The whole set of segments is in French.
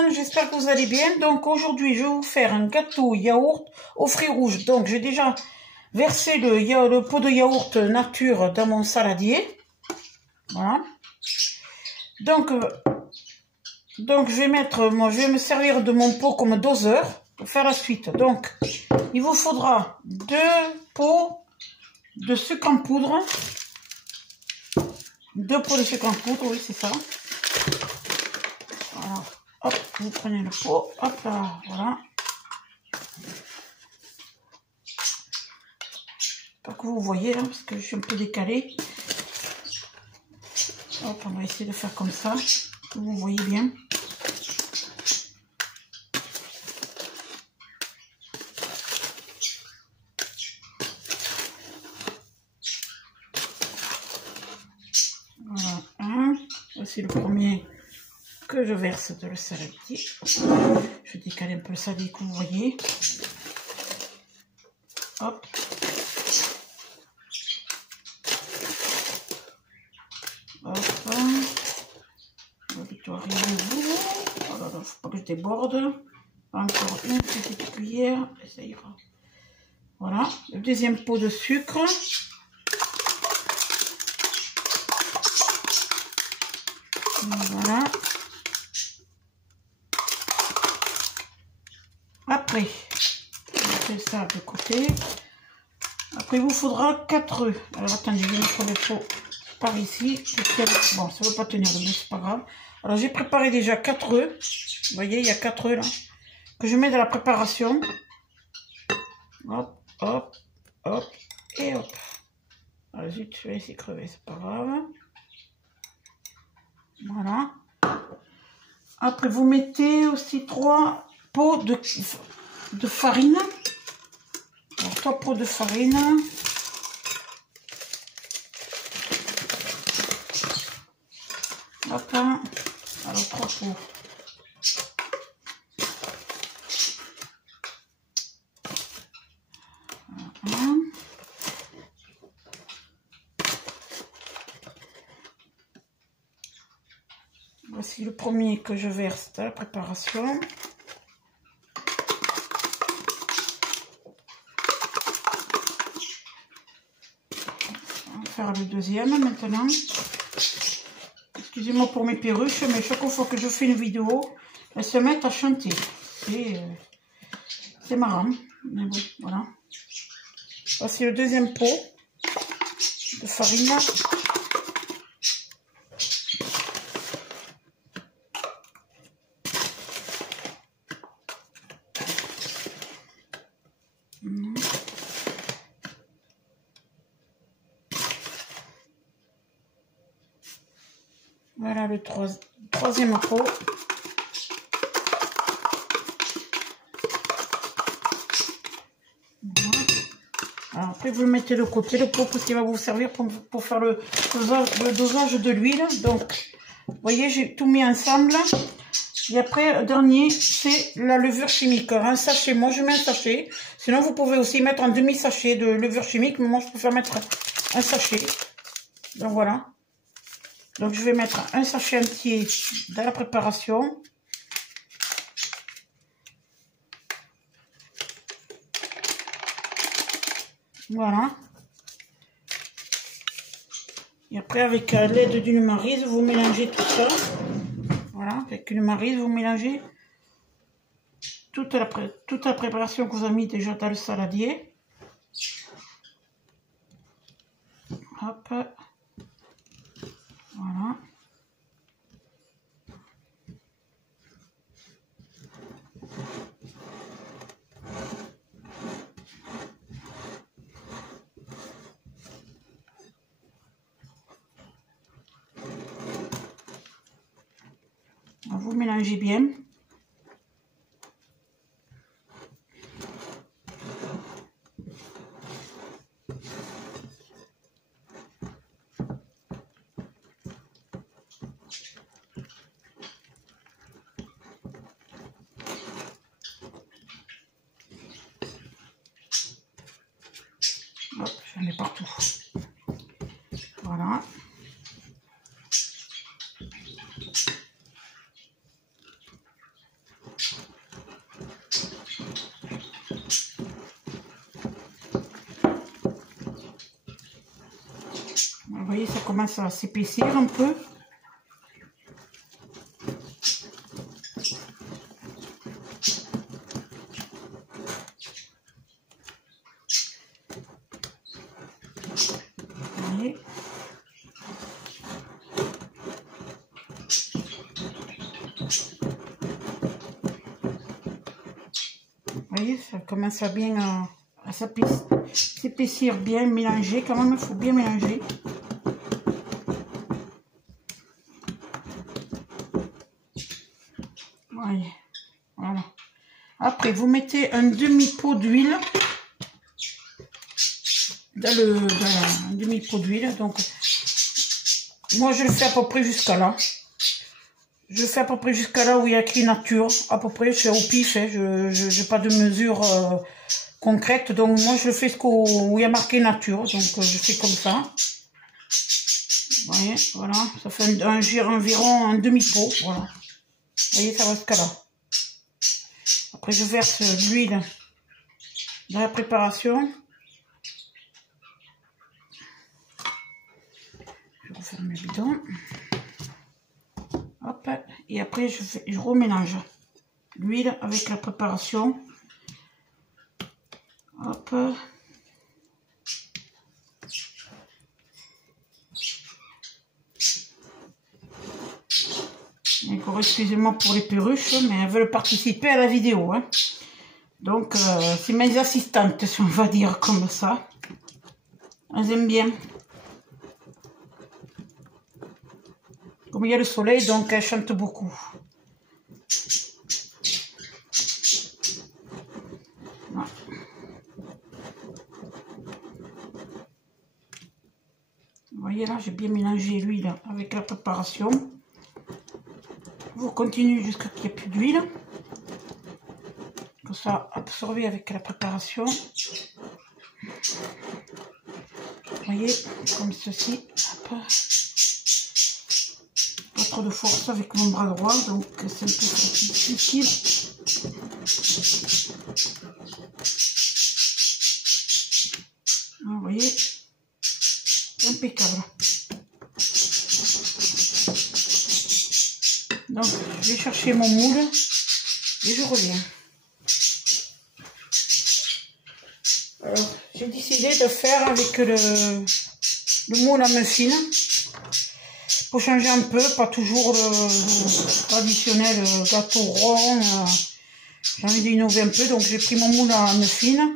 monde, j'espère que vous allez bien. Donc aujourd'hui, je vais vous faire un gâteau yaourt aux fruits rouges. Donc j'ai déjà versé le pot de yaourt nature dans mon saladier. Voilà. Donc je vais me servir de mon pot comme doseur pour faire la suite. Donc il vous faudra 2 pots de sucre en poudre. 2 pots de sucre en poudre, oui c'est ça. Voilà. Hop, vous prenez le pot, hop là, voilà. Pas que vous voyez là, parce que je suis un peu décalée. Hop, on va essayer de faire comme ça, que vous voyez bien. Voilà, voici le premier que je verse de le saladier. Je décale un peu le saladier que vous voyez. Hop. Hop. On va plutôt arriver au bout. Oh là là, faut pas que je déborde. Encore une petite cuillère et ça ira. Voilà, le deuxième pot de sucre. Voilà. Après, on fait ça de côté. Après, il vous faudra 4 œufs. Alors, attendez, je vais mettre le pot par ici. Bon, ça ne veut pas tenir debout, c'est pas grave. Alors, j'ai préparé déjà 4 œufs. Vous voyez, il y a 4 œufs là. Que je mets dans la préparation. Hop, hop, hop, et hop. Alors, zut, je vais essayer de crever, c'est pas grave. Voilà. Après, vous mettez aussi 3 pots de farine. Alors, 3 pots de farine. Hop. Alors, 3 pots. Voilà. Voici le premier que je verse dans la préparation. On va faire le deuxième maintenant. Excusez-moi pour mes perruches, mais chaque fois que je fais une vidéo, elles se mettent à chanter. C'est marrant, mais bon, voilà. Voici le deuxième pot de farine. Voilà le troisième pot. Voilà. Alors après vous le mettez de côté le pot parce qu'il va vous servir pour faire le dosage de l'huile. Donc vous voyez, j'ai tout mis ensemble. Et après le dernier c'est la levure chimique. Un sachet, moi je mets un sachet. Sinon vous pouvez aussi mettre un demi-sachet de levure chimique. Mais moi je préfère mettre un sachet. Donc voilà. Donc je vais mettre un sachet entier dans la préparation. Voilà. Et après avec l'aide d'une maryse, vous mélangez tout ça. Voilà, avec une maryse, vous mélangez toute la préparation que vous avez mis déjà dans le saladier. Hop. Voilà. Vous mélangez bien. Hop, j'en mets partout. Voilà. commence à s'épaissir un peu. Voyez. Vous voyez, ça commence à bien à s'épaissir bien, mélanger quand même, il faut bien mélanger. Voyez, voilà. Après, vous mettez un demi-pot d'huile dans un demi-pot d'huile. Donc, moi, je le fais à peu près jusqu'à là. Je fais à peu près jusqu'à là où il y a écrit nature. À peu près, je fais au pif. Hein, je n'ai pas de mesure concrète. Donc, moi, je le fais où il y a marqué nature. Donc, je fais comme ça. Vous voyez, voilà. Ça fait environ un demi-pot. Voilà. Vous voyez, ça va jusqu'à là. Après, je verse l'huile dans la préparation. Je referme le bidon. Hop. Et après, je remélange l'huile avec la préparation. Hop. Encore excusez-moi pour les perruches, mais elles veulent participer à la vidéo. Hein. Donc, c'est mes assistantes, si on va dire comme ça. Elles aiment bien. Comme il y a le soleil, donc elles chantent beaucoup. Voilà. Vous voyez là, j'ai bien mélangé l'huile avec la préparation. Vous continuez jusqu'à qu'il n'y ait plus d'huile. Comme ça, absorber avec la préparation. Vous voyez, comme ceci. Hop. Pas trop de force avec mon bras droit, donc c'est un peu difficile. Vous voyez, impeccable. Donc, je vais chercher mon moule et je reviens. Alors, j'ai décidé de faire avec le moule à muffin. Pour changer un peu, pas toujours le traditionnel gâteau rond. J'ai envie d'innover un peu, donc j'ai pris mon moule à muffin.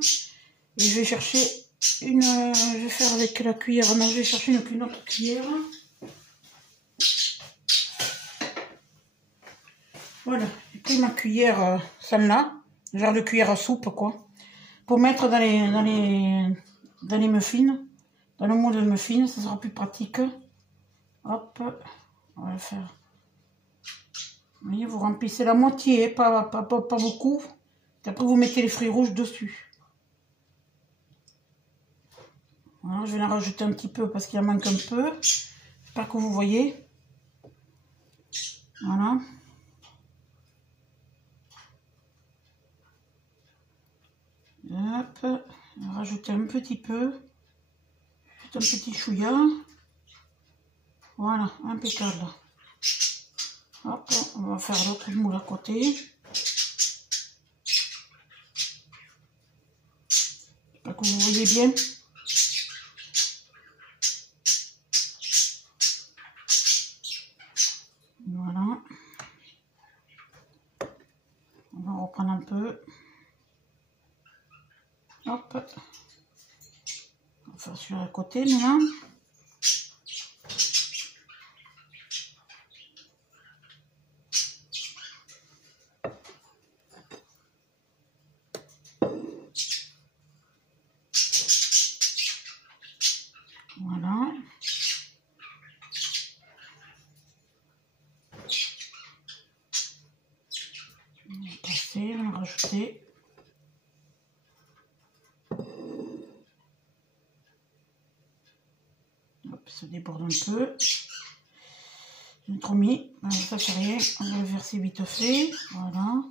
Et je vais chercher je vais faire avec la cuillère. Non, je vais chercher une autre cuillère. Voilà, j'ai pris ma cuillère, celle-là, genre de cuillère à soupe, quoi, pour mettre dans les muffins, dans le moule de muffins, ça sera plus pratique. Hop, on va le faire. Vous voyez, vous remplissez la moitié, pas beaucoup. Et après, vous mettez les fruits rouges dessus. Voilà, je vais en rajouter un petit peu parce qu'il en manque un peu. J'espère que vous voyez. Voilà. Hop, on va rajouter un petit peu. Juste un petit chouïa. Voilà, impeccable. Hop, on va faire l'autre moule à côté. J'espère que vous voyez bien. Voilà. On va reprendre un peu. Hop. On va faire sur le côté maintenant. Voilà. On va passer, on va rajouter. Hop, ça déborde un peu. J'ai trop mis. Alors, ça c'est rien. On va le verser vite fait. Voilà.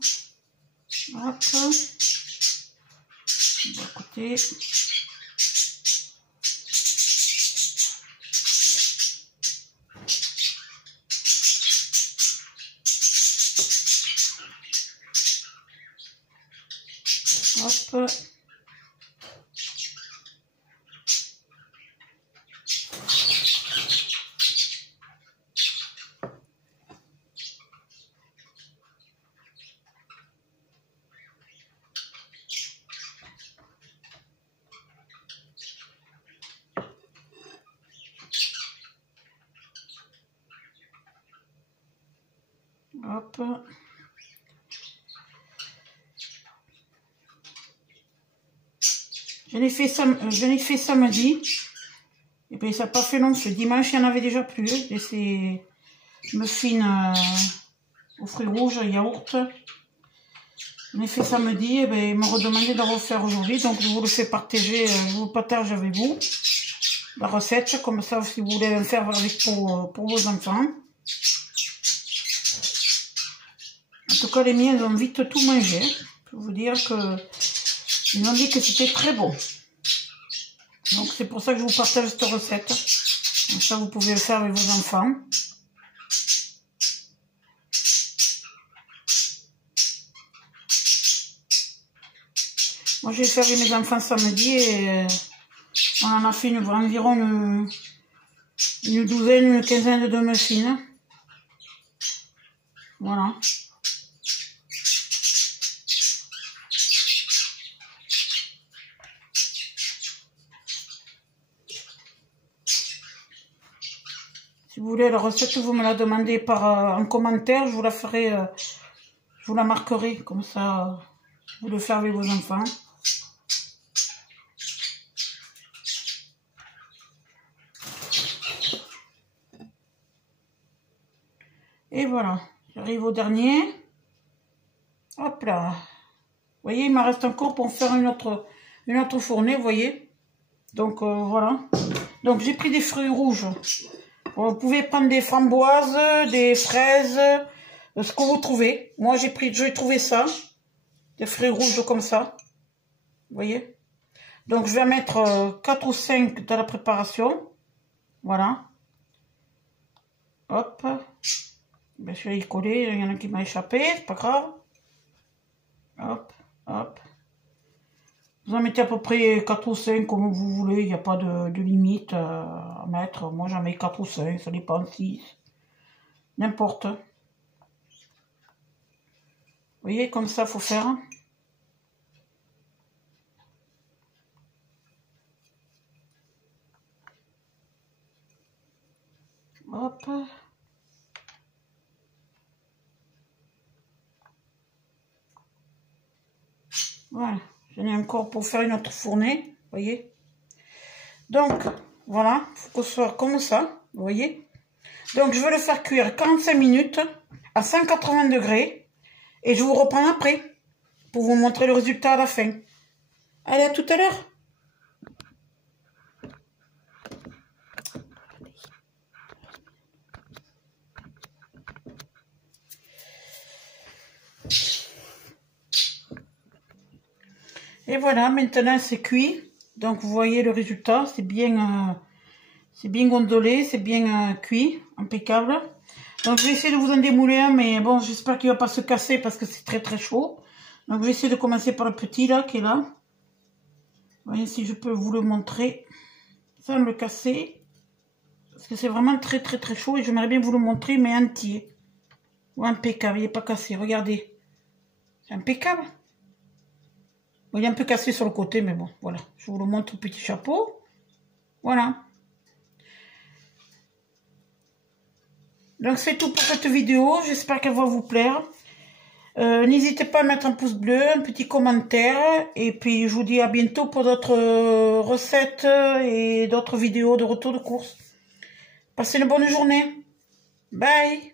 Hop. De l'autre côté. Hop. Hop. Je l'ai fait samedi. Et puis ça n'a pas fait long. Ce dimanche, il n'y en avait déjà plus. Et c'est muffins aux fruits rouges, yaourt. Je l'ai fait samedi. Et bien, ils m'ont redemandé de le refaire aujourd'hui. Donc je vous le fais partager. Je vous partage avec vous la recette. Comme ça, si vous voulez le faire pour vos enfants. En tout cas, les miens, ils ont vite tout mangé. Je peux vous dire que ils m'ont dit que c'était très bon. Donc, c'est pour ça que je vous partage cette recette. Comme ça, vous pouvez le faire avec vos enfants. Moi, j'ai fait avec mes enfants samedi et on en a fait environ une douzaine, une quinzaine de muffins. Voilà. Si vous voulez la recette, vous me la demandez en commentaire, je vous la ferai, je vous la marquerai, comme ça vous le faites avec vos enfants. Et voilà, j'arrive au dernier. Hop là. Vous voyez, il m'en reste encore pour faire une autre fournée, vous voyez. Donc voilà. Donc j'ai pris des fruits rouges. Vous pouvez prendre des framboises, des fraises, ce que vous trouvez. Moi, j'ai trouvé ça. Des fruits rouges comme ça. Vous voyez? Donc, je vais en mettre 4 ou 5 dans la préparation. Voilà. Hop. Ben, je vais y coller. Il y en a qui m'a échappé. C'est pas grave. Hop, hop. Vous en mettez à peu près 4 ou 5 comme vous voulez, il n'y a pas de limite à mettre. Moi j'en mets 4 ou 5, ça dépend, 6. N'importe. Vous voyez, comme ça il faut faire. Hop. Voilà. J'en ai encore pour faire une autre fournée, vous voyez. Donc, voilà, il faut que ce soit comme ça, vous voyez. Donc, je vais le faire cuire 45 minutes à 180 degrés. Et je vous reprends après pour vous montrer le résultat à la fin. Allez, à tout à l'heure. Et voilà, maintenant c'est cuit. Donc vous voyez le résultat, c'est bien gondolé, c'est bien cuit, impeccable. Donc je vais essayer de vous en démouler un, mais bon, j'espère qu'il ne va pas se casser parce que c'est très très chaud. Donc je vais essayer de commencer par le petit là, qui est là. Voyez si je peux vous le montrer sans le casser. Parce que c'est vraiment très très très chaud et j'aimerais bien vous le montrer, mais entier. Ou impeccable, il n'est pas cassé, regardez. C'est impeccable. Bon, il est un peu cassé sur le côté, mais bon, voilà. Je vous le montre au petit chapeau. Voilà. Donc c'est tout pour cette vidéo. J'espère qu'elle va vous plaire. N'hésitez pas à mettre un pouce bleu, un petit commentaire. Et puis je vous dis à bientôt pour d'autres recettes et d'autres vidéos de retour de course. Passez une bonne journée. Bye.